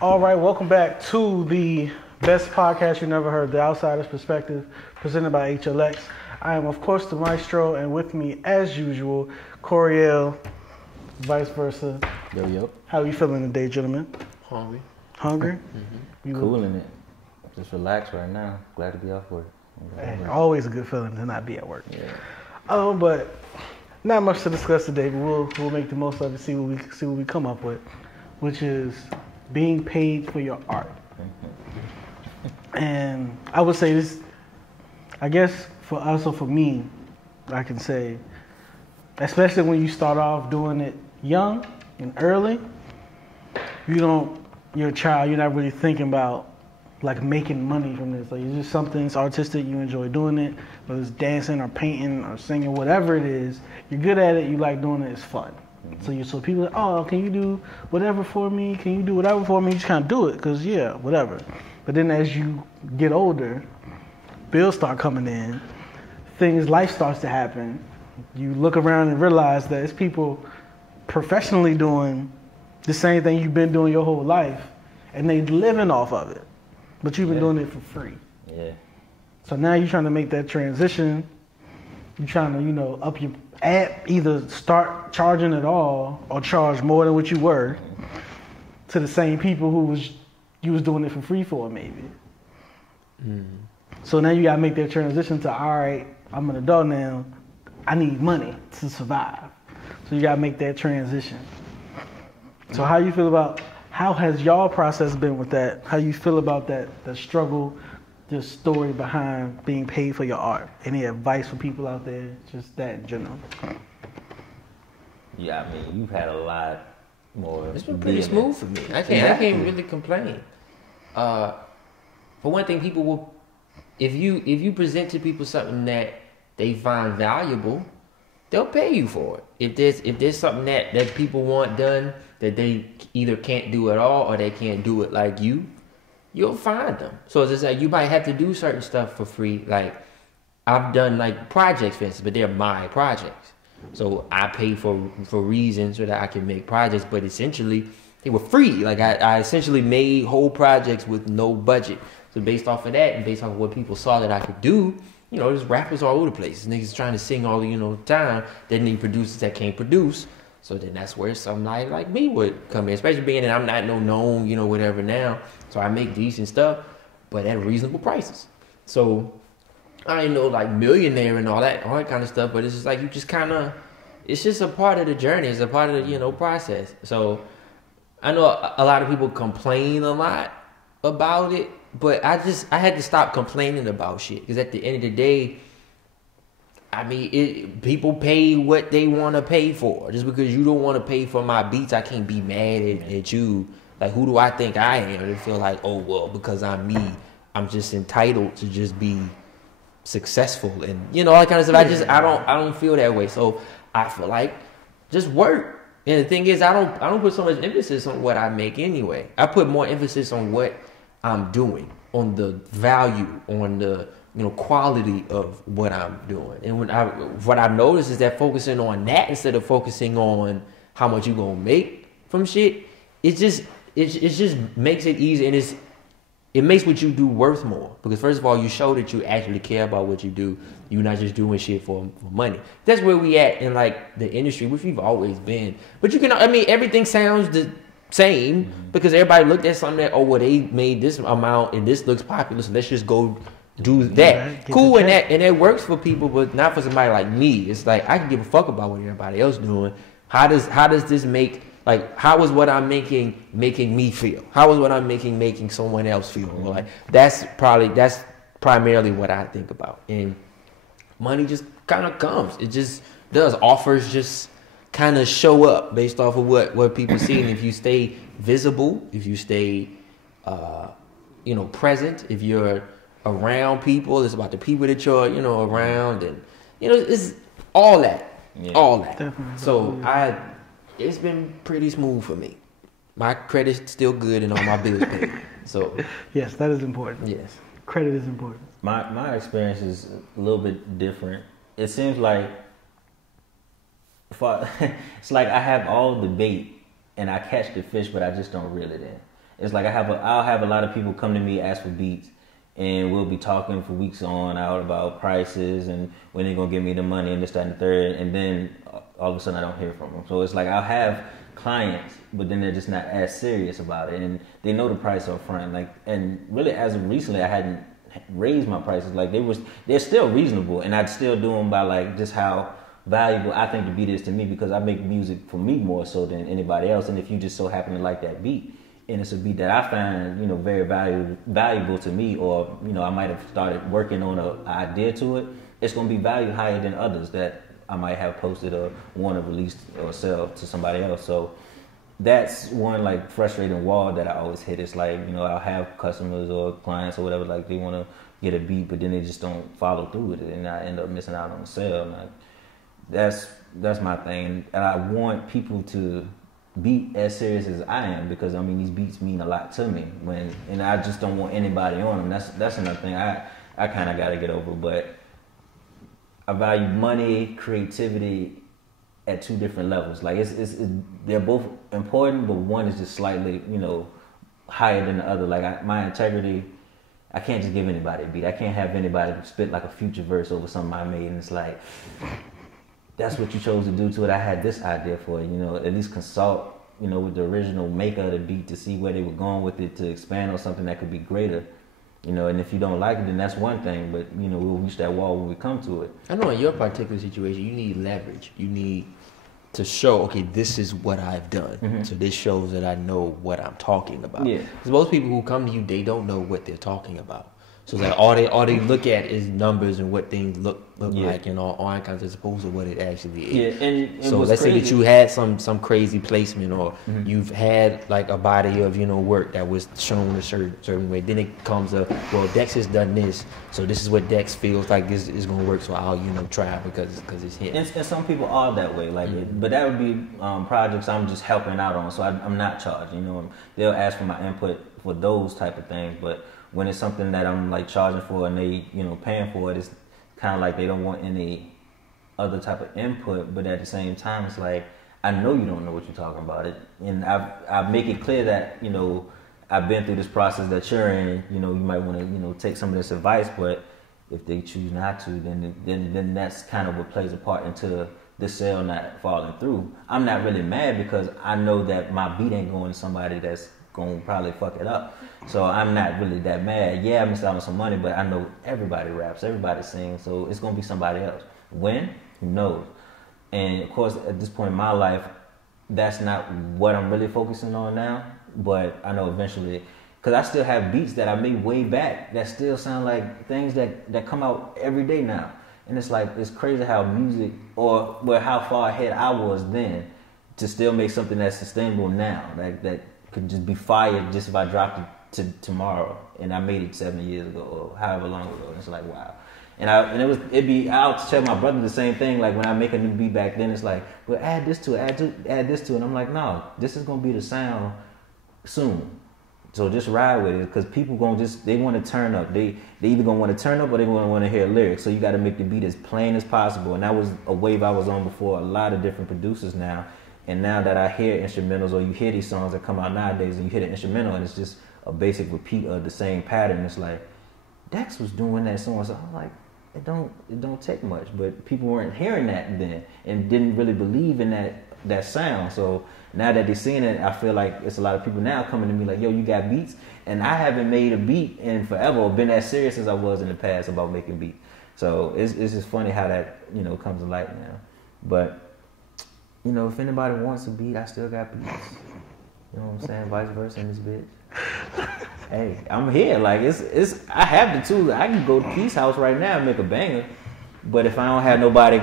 All right, welcome back to the best podcast you never heard, The Outsider's Perspective, presented by HLX. I am, of course, the maestro, and with me, as usual, Coriel, vice versa. Yo. How are you feeling today, gentlemen? Hungry. Hungry? Mm-hmm. Cooling it. Just relax right now. Glad to be off work. Hey, always a good feeling to not be at work. Yeah. But not much to discuss today, but we'll make the most of it, see what we come up with, which is being paid for your art. And I would say this, I guess for us or for me, I can say, especially when you start off doing it young and early, you're a child, you're not really thinking about like making money from this. Like, it's just something, it's artistic, you enjoy doing it, whether it's dancing or painting or singing, whatever it is, you're good at it, you like doing it, it's fun. So people are like, oh, can you do whatever for me? Can you do whatever for me? You just kind of do it because, yeah, whatever. But then as you get older, bills start coming in, life starts to happen. You look around and realize that it's people professionally doing the same thing you've been doing your whole life, and they living off of it. But you've been doing it for free. Yeah. So now you're trying to make that transition. You're trying to, up your either start charging at all or charge more than what you were to the same people you was doing it for free for, maybe. So now you gotta make that transition to, all right, I'm an adult now, I need money to survive. So you gotta make that transition. So how has y'all process been with that? How you feel about that struggle, the story behind being paid for your art? Any advice for people out there? Just that in general. Yeah, I mean, you've had a lot more. It's been pretty smooth for me. I can't really complain. For one thing, people will, if you present to people something that they find valuable, they'll pay you for it. If there's something that people want done that they either can't do at all or they can't do it like you'll find them. So it's just like you might have to do certain stuff for free. Like I've done like projects, for instance, but they're my projects. So I pay for reasons so that I can make projects, but essentially they were free. Like I essentially made whole projects with no budget. So based off of that and based off of what people saw that I could do, there's rappers all over the place. Niggas trying to sing all the time. Then need producers that can't produce. So then that's where somebody like me would come in, especially being that I'm not no known, whatever now. So I make decent stuff, but at reasonable prices. So I ain't no like millionaire and all that kind of stuff, but it's just like you just kind of, it's just a part of the journey. It's a part of the, process. So I know a lot of people complain a lot about it, but I had to stop complaining about shit because at the end of the day, I mean, people pay what they want to pay for. Just because you don't want to pay for my beats, I can't be mad at you. Like, who do I think I am? And feel like, oh, well, because I'm me, I'm just entitled to just be successful and, all that kind of stuff. I don't feel that way. So I feel like just work. And the thing is, I don't put so much emphasis on what I make anyway. I put more emphasis on what I'm doing, on the value, on the quality of what I'm doing. And what I've noticed is that focusing on that instead of focusing on how much you gonna make from shit, it just makes it easy, and it makes what you do worth more. Because first of all, you show that you actually care about what you do. You're not just doing shit for money. That's where we at in like the industry, which we've always been. But everything sounds the same because everybody looked at something that, they made this amount and this looks popular, so let's just go do that. Cool, and that works for people, but not for somebody like me. It's like I can give a fuck about what everybody else doing. How does this make, like, how is what I'm making me feel? How is what I'm making someone else feel? Like that's primarily what I think about. And money just kind of comes. It just does. Offers just kind of show up based off of what people see. And if you stay visible, if you stay present, if you're around people, it's about the people that you're around, and it's all that. Definitely. So it's been pretty smooth for me. My credit's still good and all my bills paid. So Yes, that is important. yes. Credit is important. My experience is a little bit different. It seems like it's like I have all the bait and I catch the fish, but I just don't reel it in. It's like I'll have a lot of people come to me, ask for beats, and we'll be talking for weeks on out about prices and when they're gonna give me the money and this, that, and the third, and then all of a sudden I don't hear from them. So it's like I'll have clients, but then they're just not as serious about it, and they know the price up front. Like, and really, as of recently, I hadn't raised my prices. Like they're still reasonable, and I'd still do them by like just how valuable I think the beat is to me, because I make music for me more so than anybody else. And if you just so happen to like that beat, and it's a beat that I find, very valuable to me, or, I might have started working on an idea to it, it's going to be valued higher than others that I might have posted or want to release or sell to somebody else. So that's one like frustrating wall that I always hit. It's like, I'll have customers or clients or whatever, like they want to get a beat, but then they just don't follow through with it, and I end up missing out on the sale. And that's my thing, and I want people to be as serious as I am, because these beats mean a lot to me, and I just don't want anybody on them. That's another thing I kind of got to get over. But I value money, creativity at two different levels. Like they're both important, but one is just slightly higher than the other. Like my integrity, I can't just give anybody a beat. I can't have anybody spit like a Future verse over something I made, and it's like, that's what you chose to do to it. I had this idea for it, at least consult, with the original maker of the beat to see where they were going with it, to expand on something that could be greater, and if you don't like it, then that's one thing, but, we'll reach that wall when we come to it. I know in your particular situation, you need leverage. You need to show, okay, this is what I've done. Mm-hmm. So this shows that I know what I'm talking about. Yeah. Because most people who come to you, they don't know what they're talking about. So it's like all they look at is numbers and what things look like and all kinds, as opposed to what it actually is. Yeah, and so let's say that you had some crazy placement, or you've had like a body of work that was shown a certain way. Then it comes up, well, Dex has done this, so this is what Dex feels like this is gonna work. So I'll try because it's him. And some people are that way, like, but that would be projects I'm just helping out on. So I'm not charging. They'll ask for my input for those type of things, but when it's something that I'm like charging for and they, paying for it, it's kind of like they don't want any other type of input. But at the same time, it's like, I know you don't know what you're talking about it, and I make it clear that I've been through this process that you're in. You might want to take some of this advice, but if they choose not to, then that's kind of what plays a part into the sale not falling through. I'm not really mad, because I know that my beat ain't going to somebody that's gonna probably fuck it up. So I'm not really that mad. Yeah, I missed out on some money, but I know everybody raps, everybody sings, so it's gonna be somebody else. When? Who knows? And of course, at this point in my life, that's not what I'm really focusing on now, but I know eventually, because I still have beats that I made way back that still sound like things that come out every day now. And it's like, it's crazy how music, or how far ahead I was then to still make something that's sustainable now, that could just be fired just if I dropped it to tomorrow, and I made it 7 years ago or however long ago. And it's like, wow. And I'll tell my brother the same thing. Like when I make a new beat back then, it's like, well, add this to it, add this to it. And I'm like, no, this is gonna be the sound soon. So just ride with it, because people they want to turn up. They either gonna want to turn up or they want to hear lyrics. So you got to make the beat as plain as possible. And that was a wave I was on before a lot of different producers now. And now that I hear instrumentals, or you hear these songs that come out nowadays, and you hear the instrumental, and it's just a basic repeat of the same pattern. It's like, Dex was doing that song, so I'm like, it don't take much. But people weren't hearing that then, and didn't really believe in that sound. So now that they're seeing it, I feel like it's a lot of people now coming to me like, yo, you got beats? And I haven't made a beat in forever, or been as serious as I was in the past about making beats. So it's just funny how that comes to light now. But if anybody wants a beat, I still got beats. You know what I'm saying? Vice versa in this bitch. Hey, I'm here. Like I have the tools. I can go to Peace House right now and make a banger. But if I don't have nobody,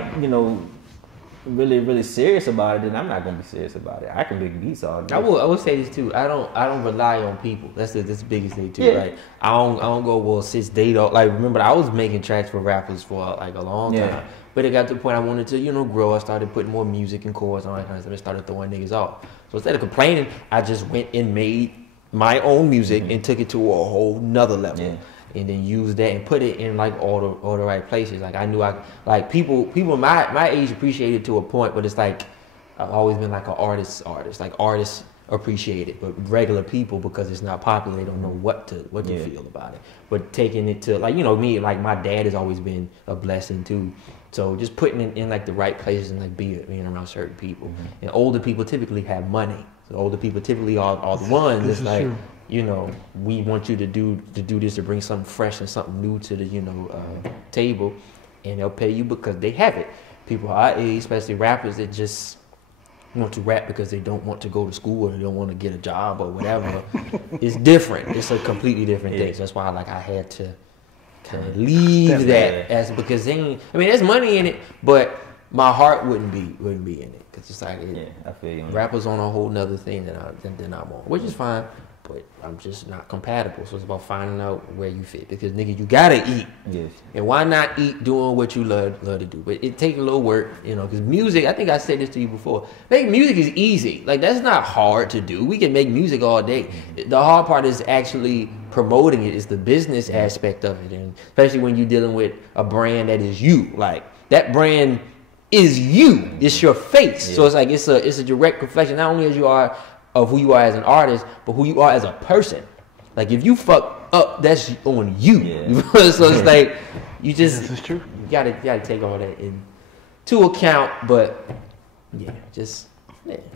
really, really serious about it, then I'm not gonna be serious about it. I can make beats all day. I will say this too. I don't rely on people. That's the biggest thing too, right? I don't go, well, since they don't, like, remember I was making tracks for rappers for like a long time. But it got to the point I wanted to, grow. I started putting more music and chords on it, and I started throwing niggas off. So instead of complaining, I just went and made my own music and took it to a whole nother level. Yeah. And then used that and put it in like all the right places. Like I knew like people my age appreciated to a point, but it's like I've always been like an artist. Like artists appreciate it, but regular people, because it's not popular, they don't know what to feel about it. But taking it to, like, you know, me, like my dad has always been a blessing too. So just putting it in like the right places and like being around certain people. And older people typically have money. So older people typically are the ones that's like, true. You know, we want you to do this, to bring something fresh and something new to the, you know, table, and they'll pay you because they have it. People our age, especially rappers, that just want to rap because they don't want to go to school or they don't want to get a job or whatever. It's different. It's a completely different thing. So that's why I had to leave that as, because then, I mean, there's money in it, but my heart wouldn't be in it, because it's like I feel you. Rappers on a whole nother thing than I'm on, which is fine. But I'm just not compatible. So it's about finding out where you fit. Because nigga, you gotta eat. Yes. And why not eat doing what you love to do? But it takes a little work, you know, because music, I think I said this to you before. Making music is easy. Like, that's not hard to do. We can make music all day. The hard part is actually promoting it, is the business aspect of it. And especially when you're dealing with a brand that is you. Like, that brand is you. It's your face. Yeah. So it's like it's a direct reflection, not only as you are of who you are as an artist, but who you are as a person. Like, if you fuck up, that's on you. Yeah. So it's like, you just, this is true. You gotta take all that into account. But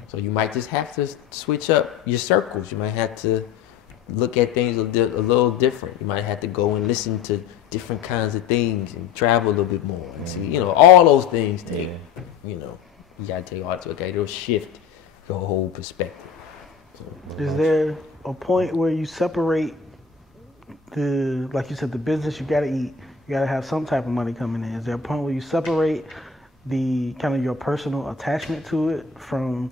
so you might just have to switch up your circles. You might have to look at things a little different. You might have to go and listen to different kinds of things and travel a little bit more and see, you know, all those things take, you know, you gotta take all to account. It'll shift your whole perspective. Is there a point where you separate like you said, the business, you gotta eat, you gotta have some type of money coming in? Is there a point where you separate the kind of your personal attachment to it from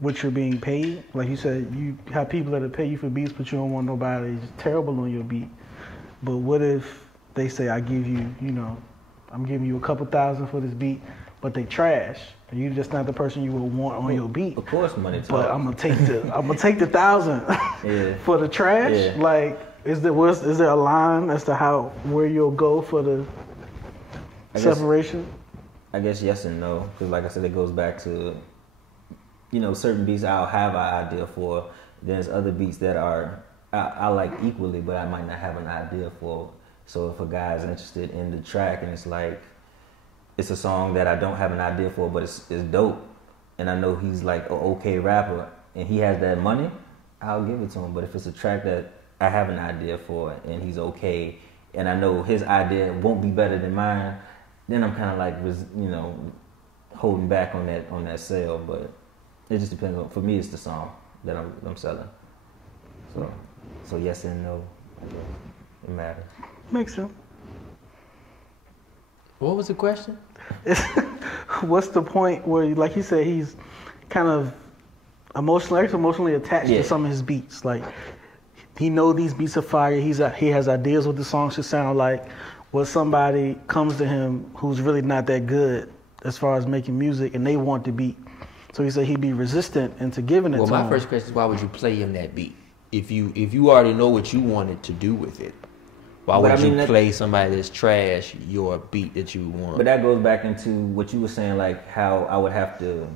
what you're being paid? Like you said, you have people that pay you for beats, but you don't want nobody terrible on your beat. But what if they say, I'm giving you a couple $1,000 for this beat, but they trash, and you're just not the person you would want on your beat? Of course, money talks. But I'm gonna take the $1,000 for the trash. Yeah. Like, is there a line as to where you'll go for the separation? I guess yes and no, because like I said, it goes back to, you know, certain beats I'll have an idea for. There's other beats that I like equally, but I might not have an idea for. So if a guy's interested in the track and it's like, it's a song that I don't have an idea for, but it's dope, and I know he's like an okay rapper and he has that money, I'll give it to him. But if it's a track that I have an idea for and he's okay, and I know his idea won't be better than mine, then I'm kind of like, you know, holding back on that sale. But it just depends on, for me, it's the song that I'm selling. So yes and no, it matters. Makes sense. What was the question? What's the point where, like you said, he's kind of emotionally attached to some of his beats? Like, he know these beats are fire. He has ideas what the song should sound like. What somebody comes to him who's really not that good as far as making music, and they want the beat. So he said he'd be resistant into giving it to him. Well, my first question is, why would you play him that beat? If you already know what you wanted to do with it, why would you play somebody that's trash your beat that you want? But that goes back into what you were saying, like how I would have to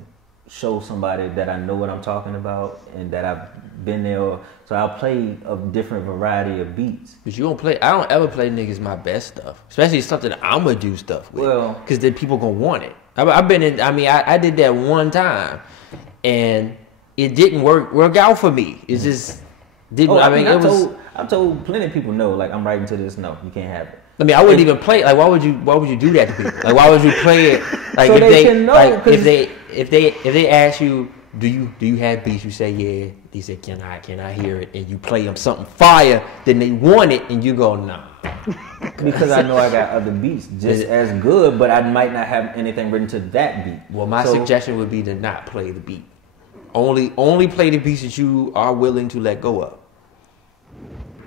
show somebody that I know what I'm talking about and that I've been there. So I'll play a different variety of beats. But you don't play. I don't ever play niggas my best stuff, especially something I'm gonna do stuff with. Well, because then people gonna want it. I've been in. I mean, I did that one time, and it didn't work out for me. It just didn't. I told plenty of people no. Like, I'm writing to this. No, you can't have it. I mean, I wouldn't even play. Like, why would you do that to people? Like, why would you play it? Like, so if they ask you, do you have beats? You say yeah. They say, can I hear it? And you play them something fire. Then they want it, and you go nah. Because I know I got other beats just as good, but I might not have anything written to that beat. Well, my suggestion would be to not play the beat. Only play the beats that you are willing to let go of.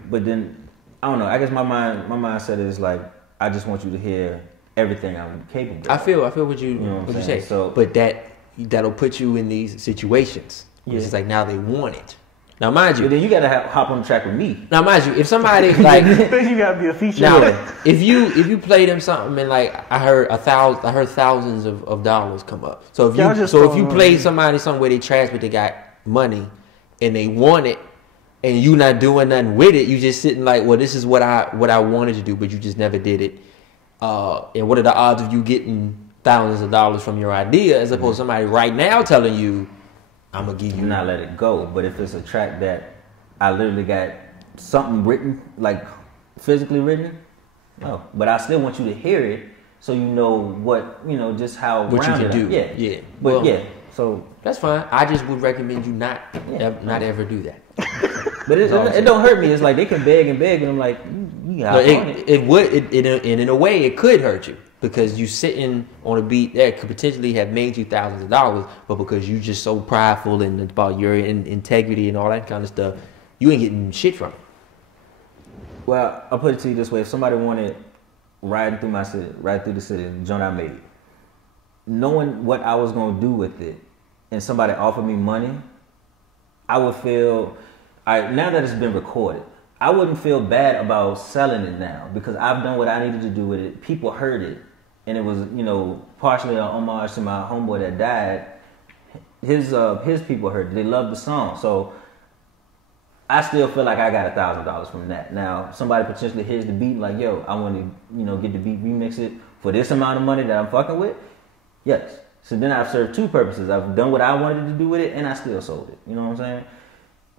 But then, I don't know. I guess my mindset is like, I just want you to hear everything I'm capable of. I feel what you say. So, but that'll put you in these situations. It's like, now they want it. Now, mind But you, then you gotta hop on the track with me. now mind you, if somebody like You gotta be a feature. now, if you play them something and like I heard thousands of dollars come up. So if you play somebody something where they trash but they got money and they want it and you not doing nothing with it, you just sitting like, well, this is what I wanted to do, but you just never did it. And what are the odds of you getting thousands of dollars from your idea as opposed to somebody right now telling you, I'm gonna give you not let it go. But if it's a track that I literally got something written, like physically written, no. But I still want you to hear it so you know what, just how what you can do. Yeah. But so that's fine. I just would recommend you not ever do that. But it don't hurt me. It's like they can beg and beg, and I'm like, in a way it could hurt you because you sitting on a beat that could potentially have made you thousands of dollars, but because you just so prideful and about your integrity and all that kind of stuff, you ain't getting shit from it. Well, I'll put it to you this way: if somebody wanted riding through the city, the joint I made, knowing what I was gonna do with it, and somebody offered me money, I would feel. Now that it's been recorded, I wouldn't feel bad about selling it now because I've done what I needed to do with it. People heard it, and it was, partially an homage to my homeboy that died. His people heard it. They loved the song, so I still feel like I got $1,000 from that. Now, somebody potentially hears the beat like, yo, I want to, get the beat, remix it for this amount of money that I'm fucking with. Yes. So then I've served two purposes. I've done what I wanted to do with it, and I still sold it. You know what I'm saying?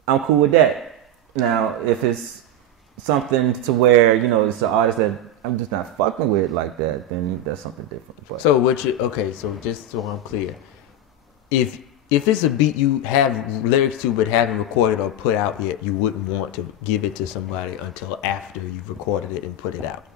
I'm cool with that. Now, if it's something to where, it's an artist that I'm just not fucking with like that, then that's something different. But. So so just so I'm clear, if it's a beat you have lyrics to but haven't recorded or put out yet, you wouldn't want to give it to somebody until after you've recorded it and put it out.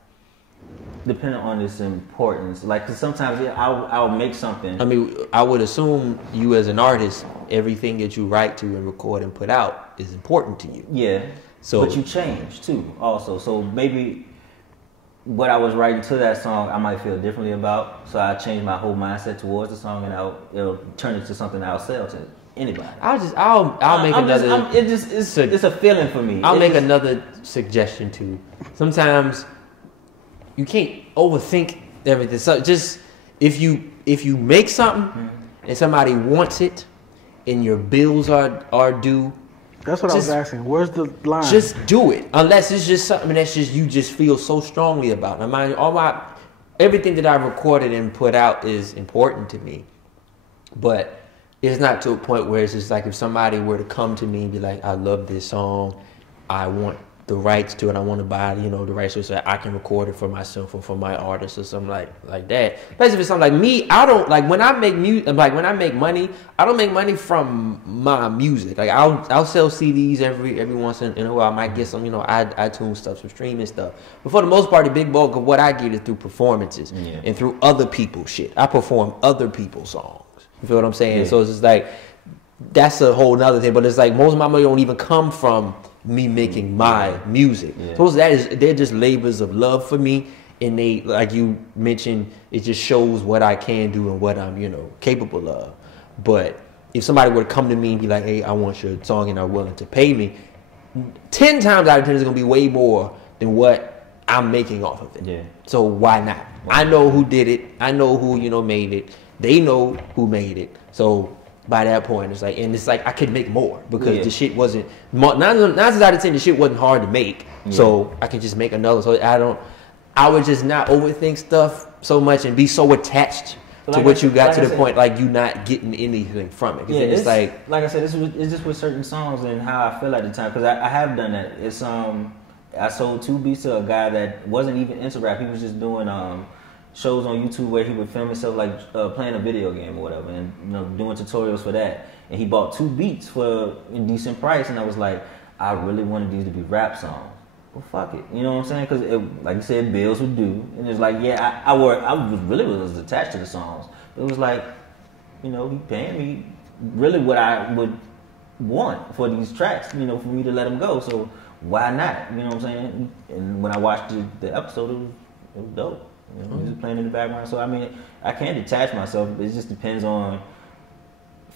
Depending on its importance, like, cause sometimes I'll make something. I mean, I would assume you as an artist, everything that you write to and record and put out is important to you. Yeah. So, but you change too, also. So maybe what I was writing to that song, I might feel differently about. So I changed my whole mindset towards the song, and it'll turn into something I'll sell to anybody. I'll make another. It's a feeling for me. I'll make another suggestion too. Sometimes you can't overthink everything. So just if you make something and somebody wants it and your bills are due. That's what I was asking. Where's the line? Just do it. Unless it's just something that's just you just feel so strongly about. I mean, everything that I've recorded and put out is important to me. But it's not to a point where it's just like if somebody were to come to me and be like, I love this song, I want the rights to it, I want to buy, the rights to it so I can record it for myself or for my artist or something like that. Especially if it's something like me, I don't like when I make music, like when I make money, I don't make money from my music. Like I'll sell CDs every once in a while. I might get some, iTunes stuff, some streaming stuff. But for the most part, the big bulk of what I get is through performances and through other people's shit. I perform other people's songs. You feel what I'm saying? Yeah. So it's just like that's a whole nother thing. But it's like most of my money don't even come from me making my music. Yeah. So they're just labors of love for me, and they, like you mentioned, it just shows what I can do and what I'm, capable of. But if somebody were to come to me and be like, hey, I want your song and are willing to pay me, 10 times out of 10 it's gonna be way more than what I'm making off of it. Yeah. So why not? I know who did it. I know who, made it. They know who made it. So by that point, it's like I could make more because the shit wasn't 9 times out of 10 the shit wasn't hard to make, so I could just make another. So I would just not overthink stuff so much and be so attached to what you got to the point like you not getting anything from it. Yeah, it's like I said, it's just with certain songs and how I feel at the time because I have done that. It's I sold 2 beats to a guy that wasn't even into rap. He was just doing shows on YouTube where he would film himself like playing a video game or whatever, and doing tutorials for that. And he bought 2 beats for a decent price, and I was like, I really wanted these to be rap songs. Well, fuck it, you know what I'm saying? Because like you said, bills were due, and it's like, yeah, I was attached to the songs. But it was like, he paying me really what I would want for these tracks, for me to let them go. So why not? You know what I'm saying? And when I watched the episode, it was dope. Music playing in the background. So I mean, I can't detach myself. It just depends on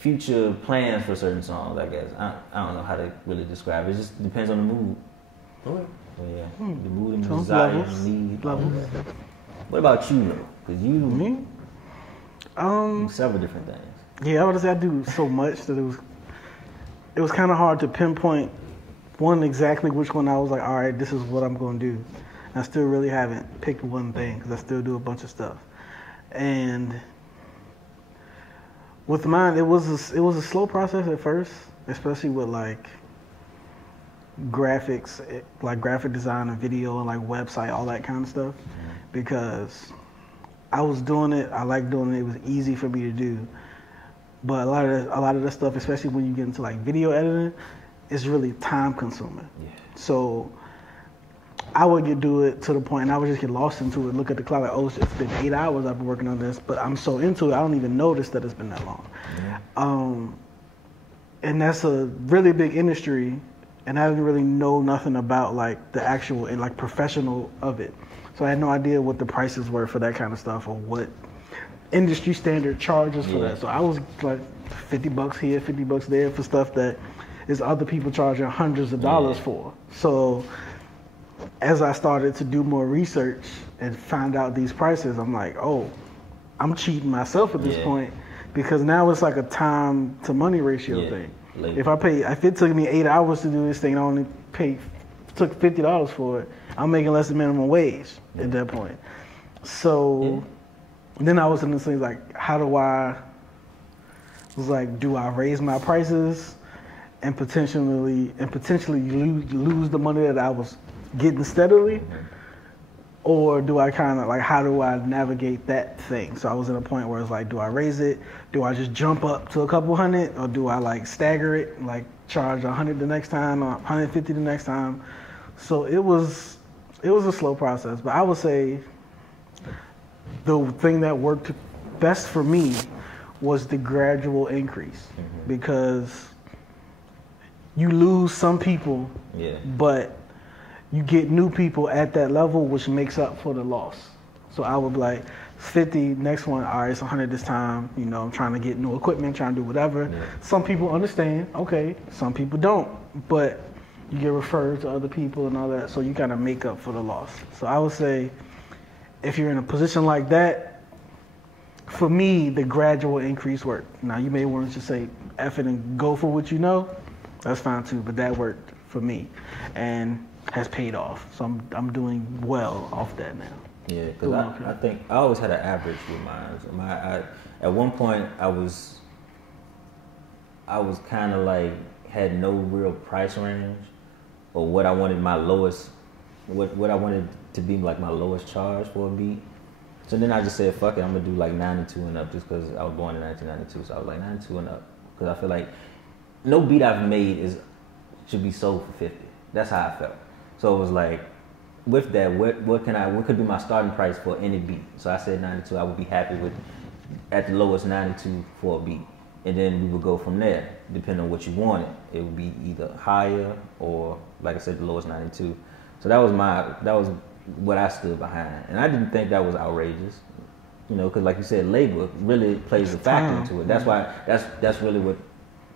future plans for certain songs. I guess I don't know how to really describe it. It just depends on the mood. Okay. So yeah, the mood and Some desire levels. and need. Levels. What about you though? Because you Me? do several different things. Yeah, I would say I do so much that it was kind of hard to pinpoint one exactly which one I was like, all right, this is what I'm going to do. I still really haven't picked one thing because I still do a bunch of stuff. And with mine, it was a slow process at first, especially with like graphics, like graphic design and video and like website, all that kind of stuff, because I was doing it. I like doing it. It was easy for me to do. But a lot of the stuff, especially when you get into like video editing, is really time consuming. Yeah. So I would do it to the point, and I would just get lost into it. Look at the clock, like, oh, it's been 8 hours I've been working on this, but I'm so into it, I don't even notice that it's been that long. Yeah. And that's a really big industry, and I didn't really know nothing about like the actual and like professional of it. So I had no idea what the prices were for that kind of stuff or what industry standard charges for that. So I was like $50 here, $50 there for stuff that is other people charging hundreds of dollars for. So as I started to do more research and find out these prices, I'm like, oh, I'm cheating myself at this point, because now it's like a time to money ratio thing. If it took me 8 hours to do this thing, I only took $50 for it, I'm making less than minimum wage at that point. So then I was in this thing like, do I raise my prices and potentially lose the money that I was getting steadily? Or do I kind of like, how do I navigate that thing? So I was at a point where it's like, do I raise it? Do I just jump up to a couple hundred? Or do I like stagger it, like charge 100 the next time or 150 the next time? So it was a slow process, but I would say the thing that worked best for me was the gradual increase, because you lose some people, but you get new people at that level, which makes up for the loss. So I would be like, 50, next one, all right, it's 100 this time. You know, I'm trying to get new equipment, trying to do whatever. Some people understand, okay, some people don't, but you get referred to other people and all that, so you kind of make up for the loss. So I would say, if you're in a position like that, for me, the gradual increase worked. Now, you may want to just say, F it and go for what you know. That's fine too, but that worked for me and has paid off. So I'm doing well off that now. Yeah, because I think I always had an average with mine. At one point, I was kind of like, had no real price range, or what I wanted my lowest, what I wanted to be like my lowest charge for a beat. So then I just said, fuck it, I'm gonna do like 92 and up, just because I was born in 1992. So I was like 92 and up, because I feel like no beat I've made should be sold for 50. That's how I felt. So it was like, with that, what could be my starting price for any beat? So I said 92. I would be happy with, at the lowest, 92 for a beat, and then we would go from there, depending on what you wanted. It would be either higher or, like I said, the lowest 92. So that was what I stood behind, and I didn't think that was outrageous, you know, because like you said, labor really plays a factor into it. That's why that's really what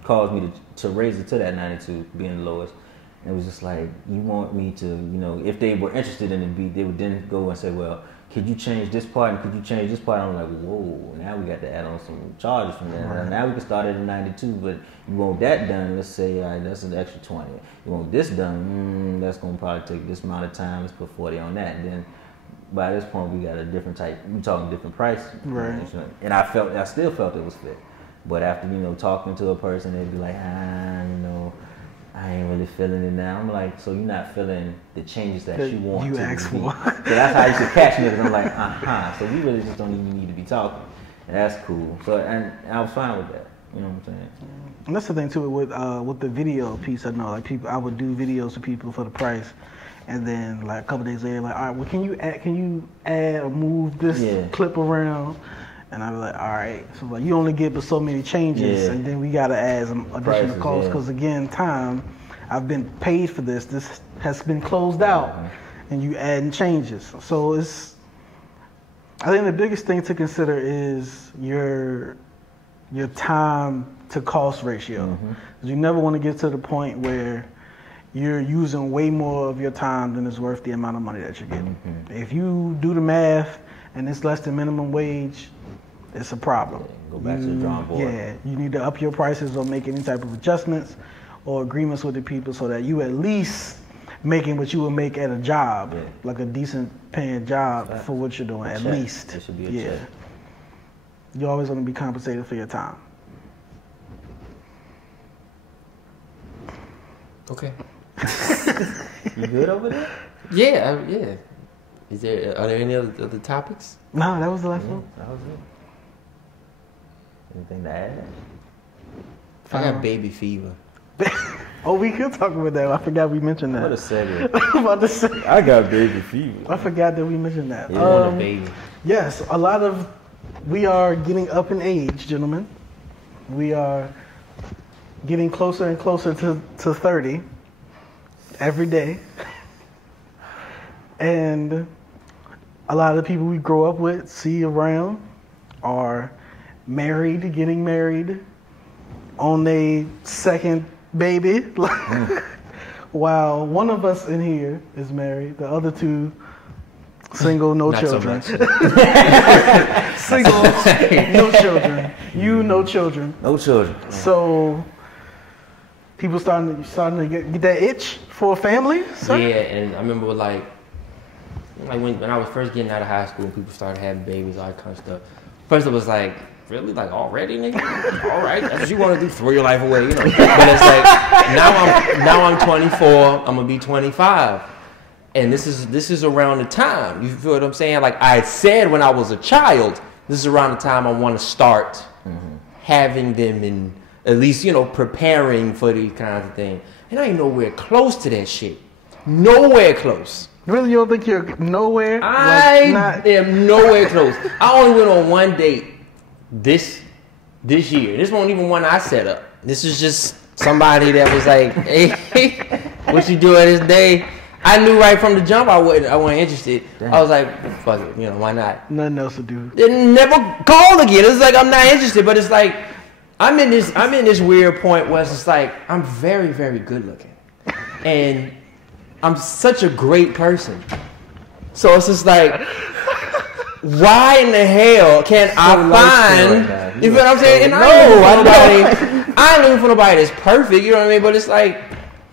caused me to raise it to that 92, being the lowest. And it was just like, you want me to, you know, if they were interested in the beat, they would then go and say, well, could you change this part and could you change this part? And I'm like, whoa, now we got to add on some charges from there. Right. Now we can start at a 92, but you want that done, let's say, all right, that's an extra 20. You want this done, that's going to probably take this amount of time, let's put 40 on that. And then by this point, we got a different type, we're talking different price. Right. And I still felt it was fair. But after, you know, talking to a person, they'd be like, you know, I ain't really feeling it now. I'm like, so you're not feeling the changes that you want you to ask be. for. So that's how you should catch me, because I'm like, so we really just don't even need to be talking. And that's cool. So, and I was fine with that. You know what I'm saying? And that's the thing too with the video piece. I know, like I would do videos for people for the price, and then like a couple days later, like, all right, well, can you add or move this clip around? And I'd be like, all right. So like, you only get but so many changes, and then we gotta add some additional costs, because again, time. I've been paid for this. This has been closed out, and you add changes. So I think the biggest thing to consider is your time to cost ratio. You never want to get to the point where you're using way more of your time than is worth the amount of money that you're getting. If you do the math and it's less than minimum wage, it's a problem. Go back to the drawing board. Yeah, you need to up your prices or make any type of adjustments or agreements with the people so that you at least making what you would make at a job, like a decent paying job for what you're doing, at least. It should be a check. You always want to be compensated for your time. Okay. You good over there? Yeah. Are there any other topics? No, that was the last one. That was it. Anything to add? I got baby fever. Oh, we could talk about that. I forgot we mentioned that. What a segue. I'm about to say. I got baby fever. I forgot that we mentioned that. A baby. Yes, we are getting up in age, gentlemen. We are getting closer and closer to 30 every day. And a lot of the people we grow up with, see around, are married, getting married, on their second baby. While one of us in here is married, the other two single, no children. So Single, no children. You, no children. No children. So people starting to get that itch for a family. Sir? Yeah, and I remember like when I was first getting out of high school, people started having babies, all that kind of stuff. First it was like, really? Like already, nigga? All right, that's what you want to do, throw your life away, you know. But it's like now I'm 24, I'm gonna be 25. And this is around the time, you feel what I'm saying? Like I said when I was a child, this is around the time I want to start having them and at least, you know, preparing for these kinds of things. And I ain't nowhere close to that shit. Nowhere close. Really, you don't think you're nowhere? I am nowhere close. I only went on one date this year. This wasn't even one I set up. This is just somebody that was like, hey, what you doing this day? I knew right from the jump I wasn't interested. Damn. I was like, fuck it, you know, why not? Nothing else to do. They never called again. It's like I'm not interested, but it's like I'm in this weird point where it's just like I'm very, very good looking. And I'm such a great person. So it's just like, why in the hell can't I find, you feel what I'm saying? And I ain't looking for nobody that's perfect, you know what I mean? But it's like,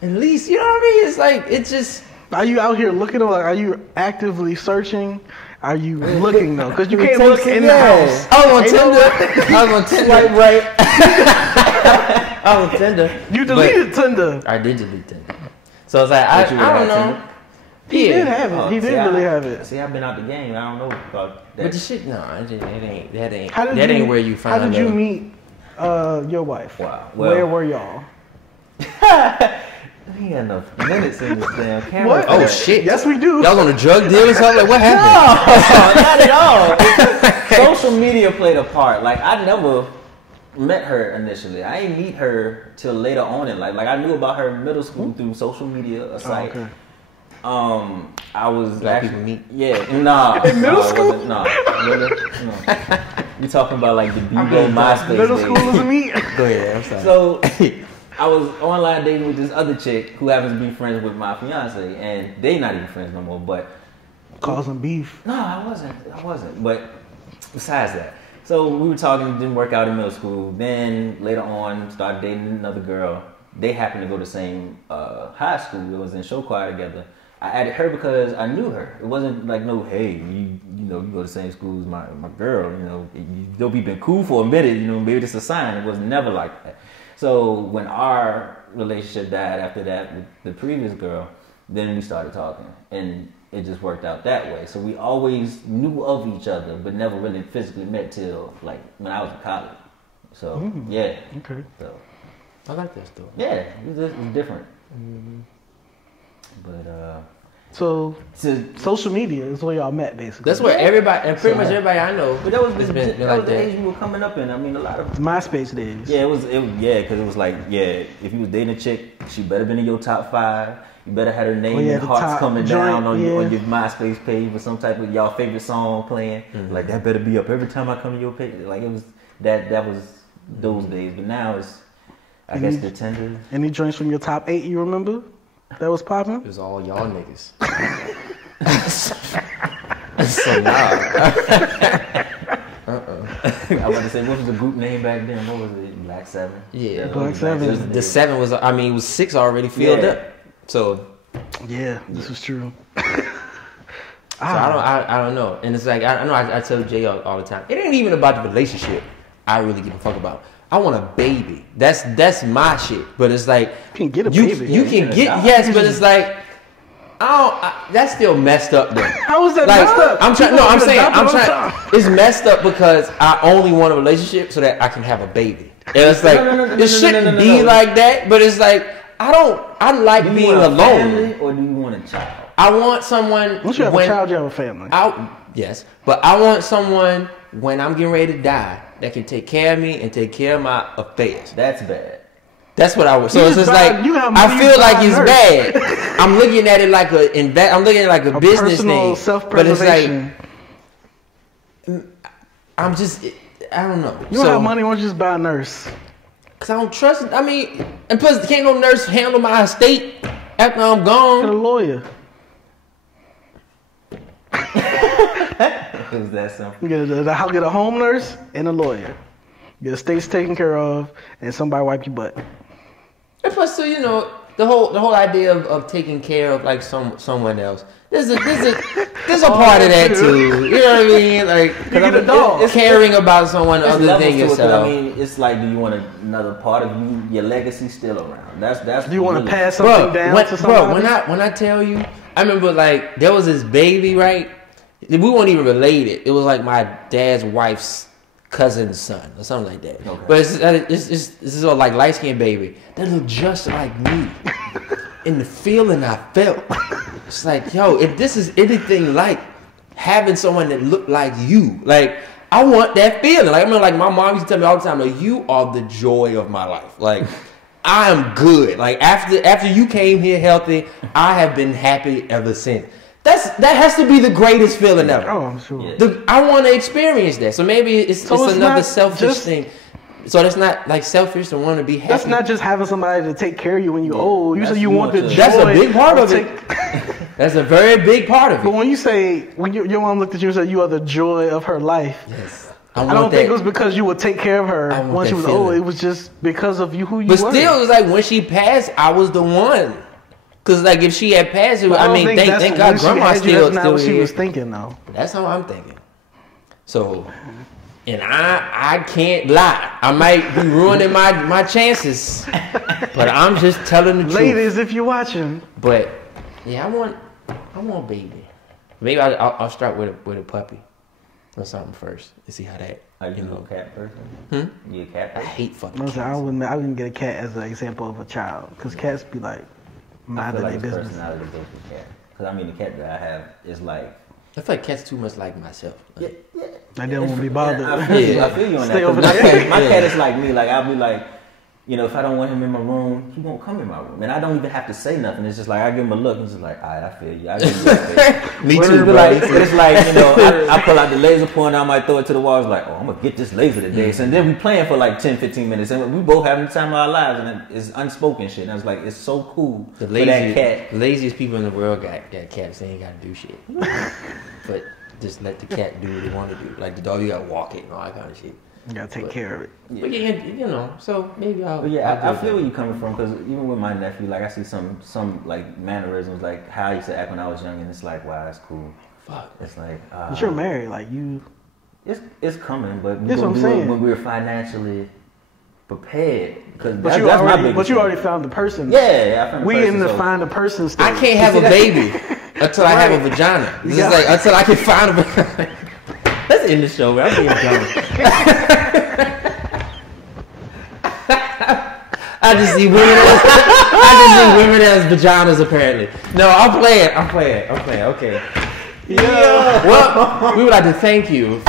at least, you know what I mean? It's like, it's just. Are you out here looking, like, are you actively searching? Are you looking though? Because you can't look in the house. I was on Tinder. Swipe right. I was on Tinder. You deleted Tinder. I did delete Tinder. So it's like, I don't know. He did have it. He did really have it. See, I've been out the game. I don't know about that. But the shit, no, that ain't where you find. How did you meet your wife? Wow. Well, where were y'all? We got enough minutes in this damn camera. What? Oh shit! Yes, we do. Y'all on a drug deal or something? Like, what happened? No, not at all. Social media played a part. Like I never met her initially. I didn't meet her till later on in life. Like I knew about her in middle school through social media, a site. Okay. I was Black actually people meet. Yeah, nah. In middle school? Nah, really? No. You talking about like the Bebo MySpace Middle days. school is a meet. Go ahead. I'm sorry. So I was online dating with this other chick who happens to be friends with my fiance, and they not even friends no more. But causing beef. no, I wasn't. But besides that, so we were talking, didn't work out in middle school. Then later on, started dating another girl. They happened to go to the same high school. We was in show choir together. I added her because I knew her. It wasn't like no, hey, you know, you go to the same school as my girl. You know, though we've been cool for a minute. You know, maybe it's a sign. It was never like that. So when our relationship died after that with the previous girl, then we started talking, and it just worked out that way. So we always knew of each other, but never really physically met till like when I was in college. So yeah. Okay. So I like that story. yeah, it's different. But So social media is where y'all met, basically. That's where everybody, and pretty much everybody I know. but that was has the been like that. age we were coming up in. I mean, a lot of MySpace days. yeah, because it was like if you was dating a chick, she better been in your top 5. You better have her name yeah, and the hearts top coming joint, down on your yeah. MySpace page with some type of y'all favorite song playing. Like that better be up every time I come to your page. Like it was that was those days. But now it's, I guess the Tinder. Any joints from your top 8 you remember that was popping? It was all y'all niggas. So nah. I was to say, what was the group name back then? What was it? Black Seven. Yeah, Black Seven. The 7 was. I mean, it was 6 already filled up. So Yeah, this was true. So I don't know, and it's like I know I tell Jay all the time. It ain't even about the relationship. I really give a fuck about. I want a baby. That's my shit. But it's like You can get a baby. You can get yes, but it's like that's still messed up though. How is that Like, messed up? I'm trying. People No, I'm get saying adopted I'm all the trying. time. It's messed up because I only want a relationship so that I can have a baby. And it's like it shouldn't be like that. But it's like I like Do you being want a alone. family or do you want a child? I want someone. Once you have a child, you have a family. Yes, but I want someone when I'm getting ready to die that can take care of me and take care of my affairs. That's bad. That's what I want. So You it's just just buy- like you have I money, feel you like buy a it's nurse. bad. I'm looking at it like I'm looking at it like a business personal thing. But it's self-preservation. like I'm just I don't know. You don't have money, why don't you just buy a nurse? Cause I don't trust. I mean, and plus, can't no nurse handle my estate after I'm Get a gone. lawyer. It was that simple. I'll get a home nurse and a lawyer. Get estates taken care of, and somebody wipe your butt. And plus, so you know, the whole idea of taking care of like someone else. There's a part of that too. You know what I mean? Like, You get a dog. It's caring about someone There's other levels than to it, 'cause, yourself. I mean, it's like, do you want another part of you, your legacy still around? That's. Do you want to really- pass something down to somebody? when I tell you, I remember like there was this baby, right? We weren't even related. It was like my dad's wife's cousin's son or something like that. Okay. But it's all like light skinned baby that looked just like me. And the feeling I felt, it's like, yo, if this is anything like having someone that looked like you, like I want that feeling. Like I remember, like my mom used to tell me all the time, like you are the joy of my life. Like I am good. Like after you came here healthy, I have been happy ever since. That has to be the greatest feeling ever. Oh, I'm sure. Yeah. I want to experience that. So maybe it's So it's another not selfish just- thing. So that's not like selfish to want to be happy. That's not just having somebody to take care of you when you're old. You That's say you want the more joy. to- That's a big part of take- That's a very big part of But it. when you say, when your mom looked at you and said you are the joy of her life, Yes. I don't think it was because you would take care of her I want once she that was feeling. old. It was just because of you who you But were. still, it was like when she passed, I was the one. Cause like if she had passed, But I don't mean, think thank that's- God, when she grandma had you, still that's not what she here. was thinking, though. That's how I'm thinking. So, and I can't lie. I might be ruining my chances, but I'm just telling the truth. Ladies, if you're watching, But yeah, I want baby. Maybe I'll start with a puppy or something first and see how that. Are you a cat person? You a cat I person? hate fucking listen, cats. I wouldn't get a cat as an example of a child, because cats be like, I minding feel their like the business. personality goes with cat. Because I mean, the cat that I have is like. I feel like cats too much like myself. Like, I don't want to be bothered. I feel you on Stay that. over 'cause there. My cat is like me. Like I'll be like, you know, if I don't want him in my room, he won't come in my room, and I don't even have to say nothing. It's just like I give him a look, and he's just like, all right, I feel you. I give you space. Me But too, it's bro. like, it's like, you know, I pull out the laser pointer, I might throw it to the wall. It's like, oh, I'm gonna get this laser today. So then we playing for like 10, 15 minutes, and we both having the time of our lives, and it's unspoken shit. And I was like, it's so cool The for that laziest, cat. laziest people in the world got cats. They ain't got to do shit. But just let the cat do what they want to do. Like the dog, you got to walk it and all that kind of shit. You gotta take care of it. But yeah, you know, so maybe I'll. But yeah, I'll I do feel that. where you coming from, because even with my nephew, like I see some like mannerisms, like how I used to act when I was young, and it's like, wow, that's cool. Fuck. It's like, But you're married, like you. it's coming, but we're That's what gonna I'm do it saying. when we're financially prepared. Because But that's you my already, biggest but you thing. already found the person. Yeah, I found the We person, in the so- find a person stage. I can't have a baby until I have a vagina. This is Yeah. like until I can find a vagina. Let's end the show, man. I'm being dumb. I just see women as vaginas apparently. No, I'm playing. Okay. Yeah. Well, we would like to thank you for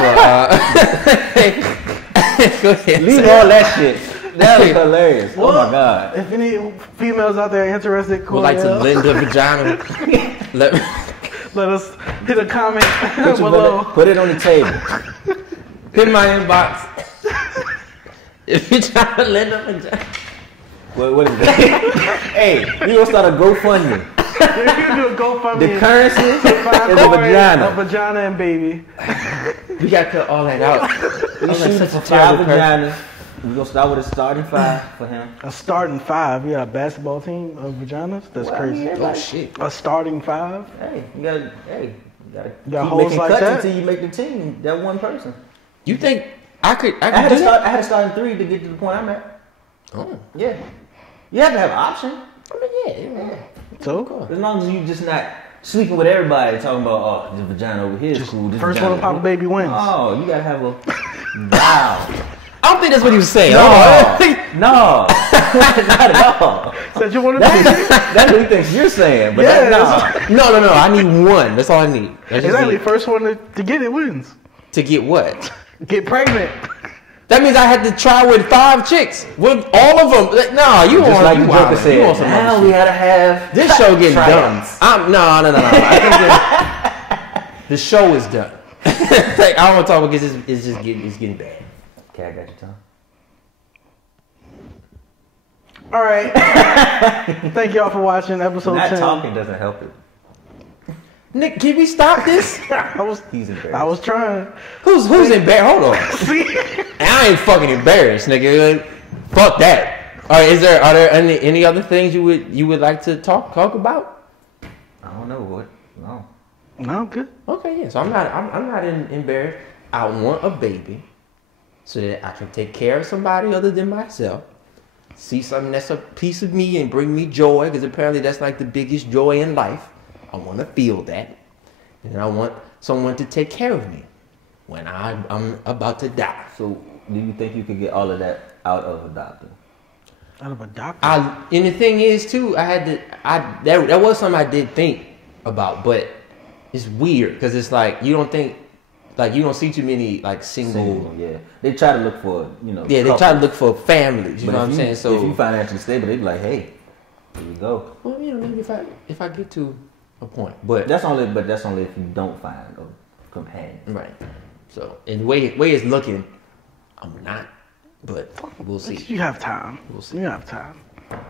go ahead. Leave all that shit. That was hilarious. Oh my god. If any females out there interested, Would like to Cordell, lend a vagina. let us hit a comment Put, below. put it on the table. Hit my inbox. If you're trying to lend a vagina. What is that? Hey, we gonna start a GoFundMe. If you do a GoFundMe, The currency is a a vagina. vagina and baby. We got to cut all that out. We I'm shoot such for a terrible 5 vaginas. We gonna start with a starting 5 for him. A starting 5. You got a basketball team of vaginas? That's Well, I mean, crazy. Oh everybody- shit. A starting 5? Hey, you gotta got keep hoes making like cuts that? until you make the team. That one person. You think I could I had do to that? start. I had to start in 3 to get to the point I'm at. Oh. Yeah, you have to have an option. I mean, yeah. So? As long as you just not sleeping with everybody talking about, oh, this vagina over here is cool. This First vagina one to pop a baby wins. Oh, you gotta have a wow. I don't think that's what he was saying. No, not at all. Said you wanted That's what he thinks you're saying, but Yeah, that's not. No. I need one. That's all I need. I just Exactly. need First one to get it wins. to get what? Get pregnant. That means I had to try with 5 chicks. With all of them. Like, nah, you Just want like you the Joker wildin'. You said. want some Now other we shit. gotta have This show getting done. tryouts. No. I think that the show is done. Like, I don't want to talk because it's getting bad. Okay, I got your tongue. All right. Thank y'all for watching episode Not 10. talking doesn't help it. Nick, can we stop this? He's embarrassed. I was trying. Who's embarrassed? Hold on. See? And I ain't fucking embarrassed, nigga. Fuck that. All right, are there any other things you would like to talk about? I don't know what. No. No, good. Okay, yeah. So I'm not embarrassed. I want a baby so that I can take care of somebody other than myself. See something that's a piece of me and bring me joy, because apparently that's like the biggest joy in life. I want to feel that, and I want someone to take care of me when I'm about to die. So, do you think you could get all of that out of a doctor? Out of a doctor. And the thing is too, that was something I did think about, but it's weird because it's like you don't see too many like single. Yeah. They try to look for, Yeah, they try to couples. look for families. You But know what if I'm saying? So if you financially stable, they be like, hey, here you go. well, maybe if I get to a point, but That's only if you don't find a companion. right. So in the way it's looking, I'm not, but we'll see. You have time. We'll see. You have time.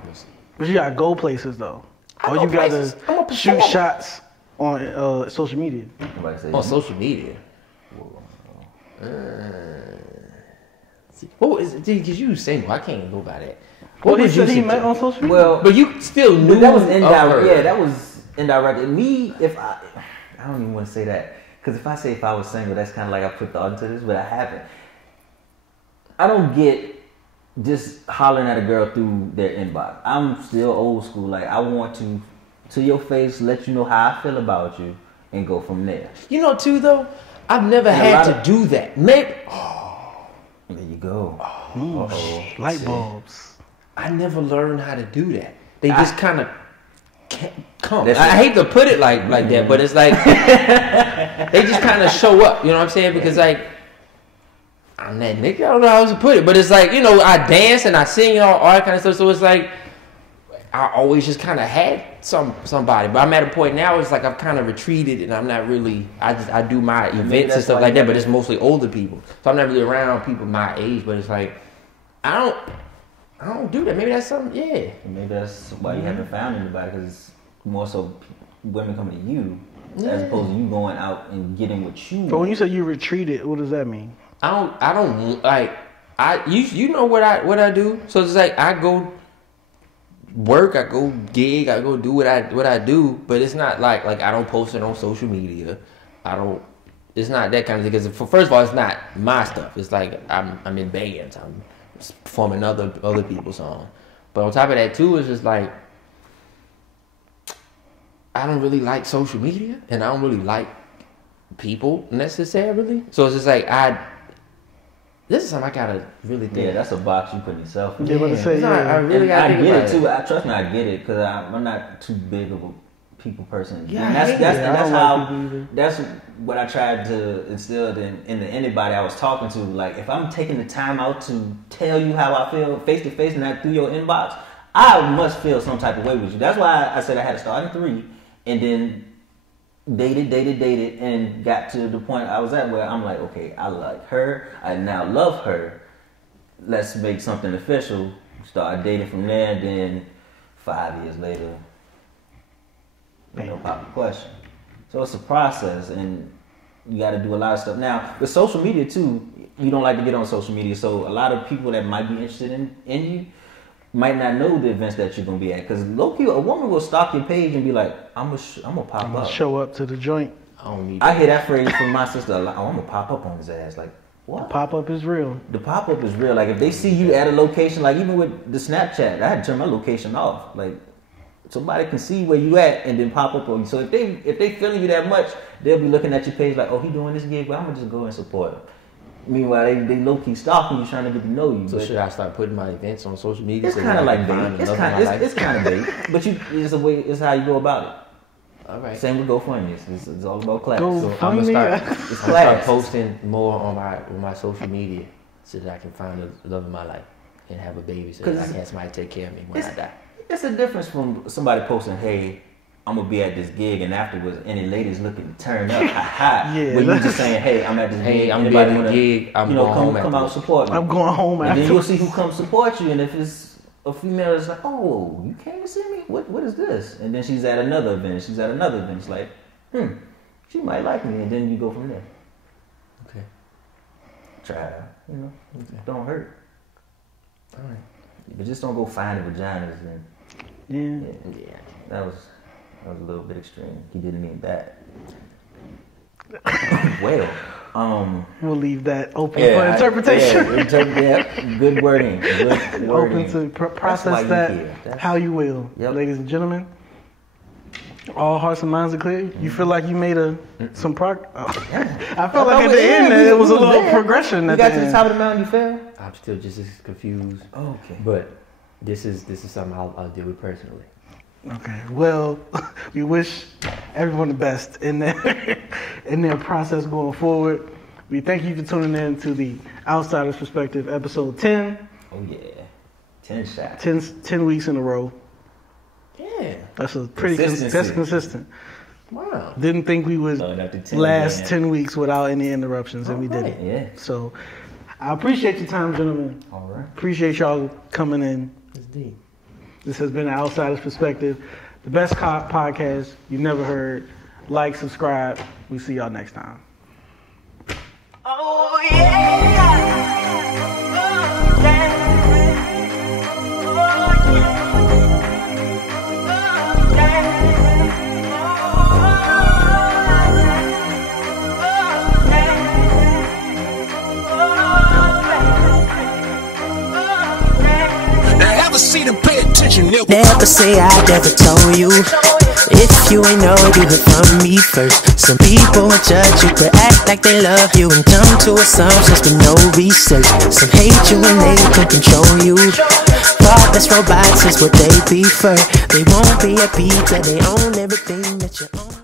We'll see. But you gotta go places though. I Or go you gotta places. I'm a shoot performer. shots on social media. Nobody say On social media. What is it? Because you single, I can't go by that. What did he said he suggest? met on social media? Well, But you still knew but that was of indirect. her. Yeah, that was indirect. Me, if I don't even want to say that, because if I was single, that's kind of like I put thought into this, but I haven't. I don't get just hollering at a girl through their inbox. I'm still old school. Like, I want to your face, let you know how I feel about you, and go from there. You know, too though, I've never And a had lot to of- do that. Maybe There you go. Light bulbs. I never learned how to do that. They just kind of come. That's I it. hate to put it like that, but it's like they just kind of show up. You know what I'm saying? Because like I'm that nigga. I don't know how else to put it, but it's like, you know, I dance and I sing and all that kind of stuff. So it's like I always just kind of had somebody, but I'm at a point now. It's like I've kind of retreated, and I'm not really. I do my events and that's stuff why like you that, but gotta- it's mostly older people, so I'm not really around people my age. But it's like I don't do that. Maybe that's something. Yeah. And maybe that's why you haven't found anybody, because it's more so women coming to you as opposed to you going out and getting what you But when want. you say you retreated, what does that mean? I don't like. You know what I do. So it's like I go work, I go gig, I go do what I do. But it's not like I don't post it on social media. I don't. It's not that kind of thing. Because first of all, it's not my stuff. It's like I'm in bands. I'm performing other people's songs. But on top of that too, it's just like I don't really like social media, and I don't really like people necessarily. So it's just like this is something I gotta really think. Yeah, that's a box you put yourself in. Yeah, but to say, It's not- yeah. I really And gotta I think get about it too. Trust me, I get it, because I'm not too big of a people person. Yeah, And I hate that's it. I that's don't like how people either. that's what I tried to instill in anybody I was talking to. Like, if I'm taking the time out to tell you how I feel face to face, not through your inbox, I must feel some type of way with you. That's why I said I had to start in 3, and then dated, and got to the point I was at where I'm like, okay, I like her, I now love her. let's make something official. Start dating from there, and then 5 years later, pop the question. So it's a process, and you got to do a lot of stuff. Now, with social media too, you don't like to get on social media, so a lot of people that might be interested in you might not know the events that you're gonna be at. Because low-key, a woman will stalk your page and be like, "I'm gonna pop up, show up to the joint." I hear that phrase from my sister a lot. "Oh, I'm gonna pop up on his ass." Like, what? The pop up is real. The pop up is real. Like if they see you at a location, like even with the Snapchat, I had to turn my location off. Like somebody can see where you at and then pop up on you. So if they feeling you that much, they'll be looking at your page like, "Oh, he doing this gig, but I'm gonna just go and support him." Meanwhile, they low key stalking you, trying to get to know you. So should I start putting my events on social media? It's kind of like bait. It's kind of bait, but it's a way. It's how you go about it. All right. Same with GoFundMe. It's all about class. So I'm gonna start posting more on my social media so that I can find the love of my life and have a baby, so that I can have somebody take care of me when I die. It's a difference from somebody posting, "Hey, I'm gonna be at this gig," and afterwards, any ladies looking to turn up, ha. Yeah, when you just saying, "Hey, I'm at this gig. Hey, I'm at the gig. I'm going home. Come out support me." I'm going home and after. then you'll see who comes support you, and if it's a female that's like, "Oh, you came to see me? What is this?" And then she's at another event. It's like, she might like me, and then you go from there. Okay. Try it out. Don't hurt. All right. But just don't go find the vaginas. And Yeah. That was a little bit extreme. He didn't mean that. Well, we'll leave that open for interpretation. Good wording. Good wording. Open to process that how you will. Yep. Ladies and gentlemen, all hearts and minds are clear. You feel like you made some progress? I felt like at the end there was a little progression. You got to the top of the mountain, you fell? I'm still just as confused. Okay. But this is something I'll deal with personally. Okay. Well, we wish everyone the best in their process going forward. We thank you for tuning in to the Outsider's Perspective, episode 10. Oh yeah, 10 shots. 10 weeks in a row. Yeah. That's a pretty that's consistent. Wow. Didn't think we would last 10 weeks without any interruptions, and we did it. Yeah. So I appreciate your time, gentlemen. All right. Appreciate y'all coming in. It's deep. This has been An Outsider's Perspective, the best podcast you never heard. Like, subscribe. We see y'all next time. Oh yeah. Never say I never told you. If you ain't know, you heard from me first. Some people will judge you, but act like they love you and jump to assumptions with no research. Some hate you and they can control you. Thoughtless robots is what they prefer. They won't be a beat, but they own everything that you own.